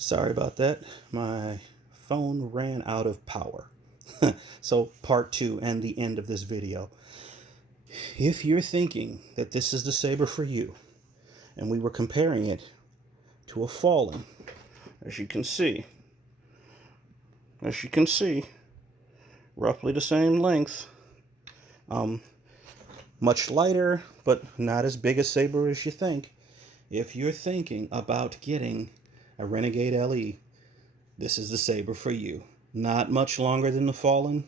Sorry about that. My phone ran out of power. So, part two and the end of this video. If you're thinking that this is the saber for you, and we were comparing it to a fallen, as you can see, roughly the same length, much lighter, but not as big a saber as you think. If you're thinking about getting a Renegade LE, this is the saber for you. Not much longer than the Fallen.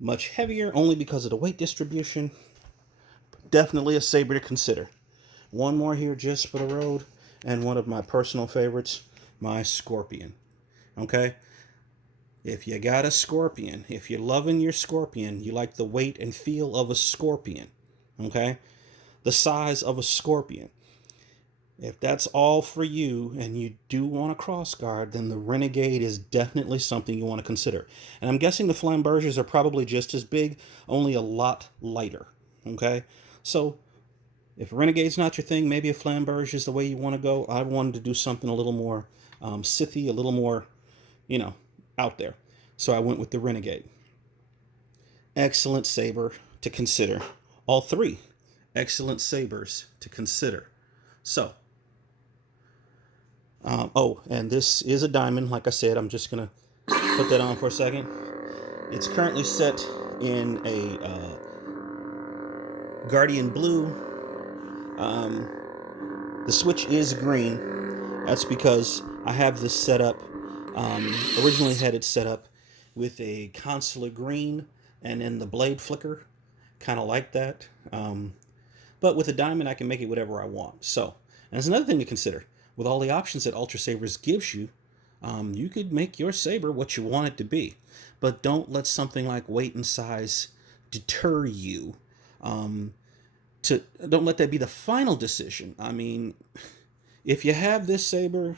Much heavier only because of the weight distribution. Definitely a saber to consider. One more here just for the road, and one of my personal favorites, my Scorpion. Okay? If you got a Scorpion, if you're loving your Scorpion, you like the weight and feel of a Scorpion. Okay? The size of a Scorpion. If that's all for you and you do want a cross guard, then the Renegade is definitely something you want to consider. And I'm guessing the Flamberges are probably just as big, only a lot lighter. Okay? So, if Renegade's not your thing, maybe a Flamberge is the way you want to go. I wanted to do something a little more Sithy, a little more, out there. So I went with the Renegade. Excellent saber to consider. All three excellent sabers to consider. So, and this is a diamond. Like I said, I'm just going to put that on for a second. It's currently set in a Guardian Blue. The switch is green. That's because I have this set up, originally had it set up with a consular green and then the blade flicker, kind of like that. But with a diamond, I can make it whatever I want. So, and there's another thing to consider. With all the options that Ultrasabers gives you, you could make your saber what you want it to be. But don't let something like weight and size deter you. Don't let that be the final decision. I mean, if you have this saber,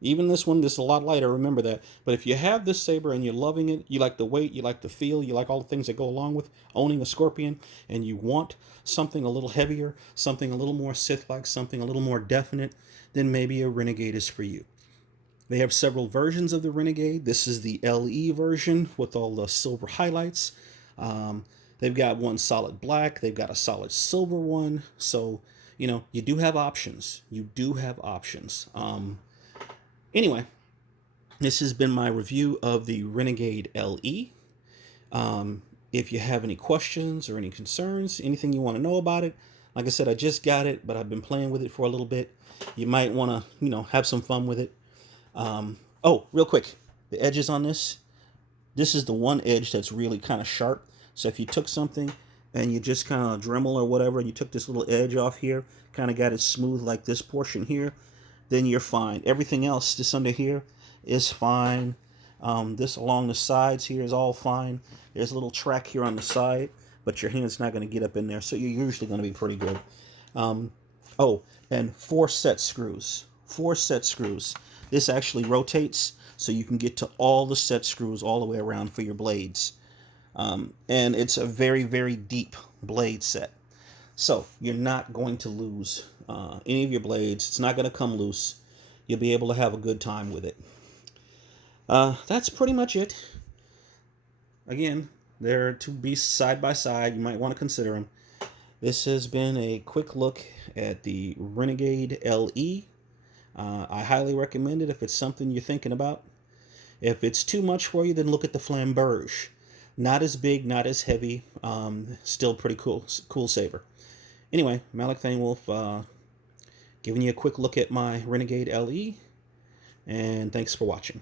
even this one, this is a lot lighter, remember that. But if you have this saber and you're loving it, you like the weight, you like the feel, you like all the things that go along with owning a Scorpion, and you want something a little heavier, something a little more Sith-like, something a little more definite, then maybe a Renegade is for you. They have several versions of the Renegade. This is the LE version with all the silver highlights. They've got one solid black. They've got a solid silver one. So, you do have options. Anyway, this has been my review of the Renegade LE. If you have any questions or any concerns, anything you want to know about it, like I said, I just got it, but I've been playing with it for a little bit. You might want to, have some fun with it. Real quick, the edges on this is the one edge that's really kind of sharp. So if you took something and you just kind of Dremel or whatever, and you took this little edge off here, kind of got it smooth like this portion here, then you're fine. Everything else, this under here, is fine. This along the sides here is all fine. There's a little track here on the side, but your hand's not going to get up in there, so you're usually going to be pretty good. And 4 set screws. 4 set screws. This actually rotates, so you can get to all the set screws all the way around for your blades. And it's a very, very deep blade set. So you're not going to lose any of your blades. It's not going to come loose. You'll be able to have a good time with it. That's pretty much it. Again, they're to be side by side. You might want to consider them. This has been a quick look at the Renegade LE. I highly recommend it if it's something you're thinking about. If it's too much for you, then look at the Flamberge. Not as big, not as heavy. Still pretty cool saber. Anyway, Malik Thane Wolf giving you a quick look at my Renegade LE. And thanks for watching.